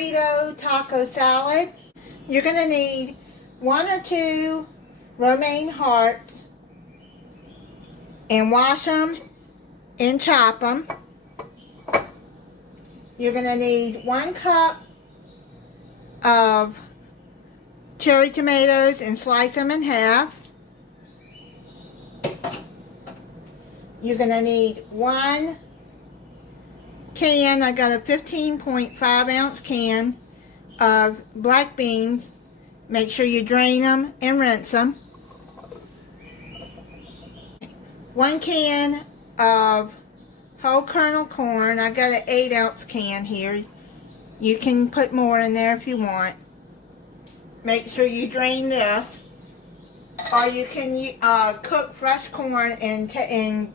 Frito taco salad. You're going to need 1 or 2 romaine hearts and wash them and chop them. You're going to need 1 cup of cherry tomatoes and slice them in half. You're going to need 1 can, I got a 15.5 ounce can of black beans. Make sure you drain them and rinse them. 1 can of whole kernel corn. I got an 8 ounce can here. You can put more in there if you want. Make sure you drain this. Or you can cook fresh corn and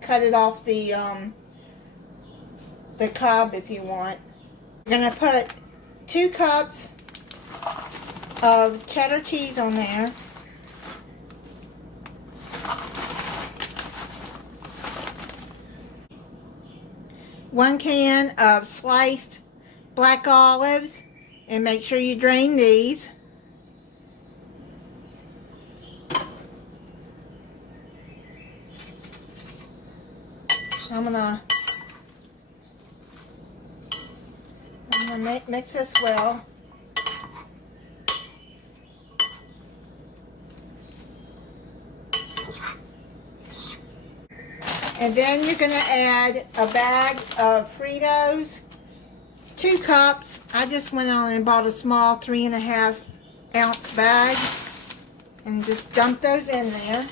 cut it off the cob if you want. You're going to put 2 cups of cheddar cheese on there. One can of sliced black olives, and make sure you drain these. I'm gonna mix this well. And then you're going to add a bag of Fritos, 2 cups. I just went on and bought a small 3.5 ounce bag and just dump those in there.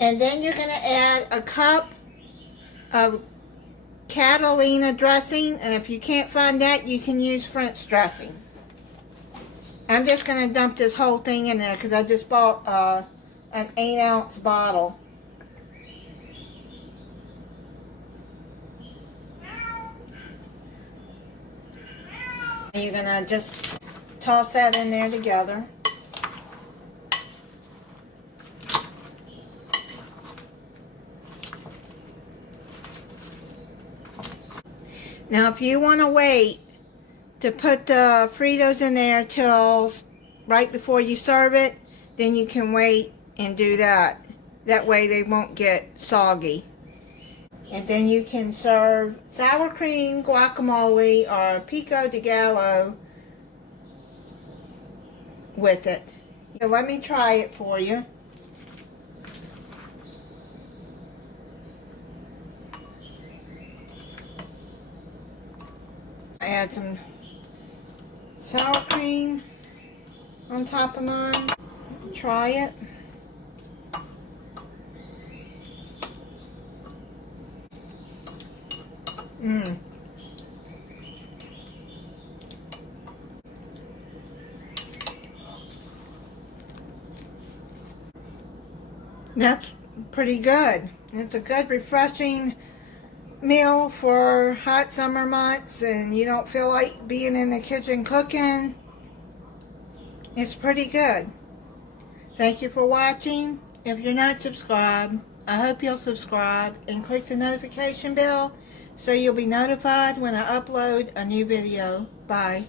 And then you're going to add a cup of catalina dressing, and if you can't find that, you can use French dressing. I'm just going to dump this whole thing in there because I just bought an 8 ounce bottle. And you're going to just toss that in there together. Now, if you want to wait to put the Fritos in there till right before you serve it, then you can wait and do that. That way they won't get soggy. And then you can serve sour cream, guacamole, or pico de gallo with it. So let me try it for you. I add some sour cream on top of mine. Try it. That's pretty good. It's a good, refreshing meal for hot summer months and you don't feel like being in the kitchen cooking. It's pretty good. Thank you for watching. If you're not subscribed, I hope you'll subscribe and click the notification bell so you'll be notified when I upload a new video. Bye.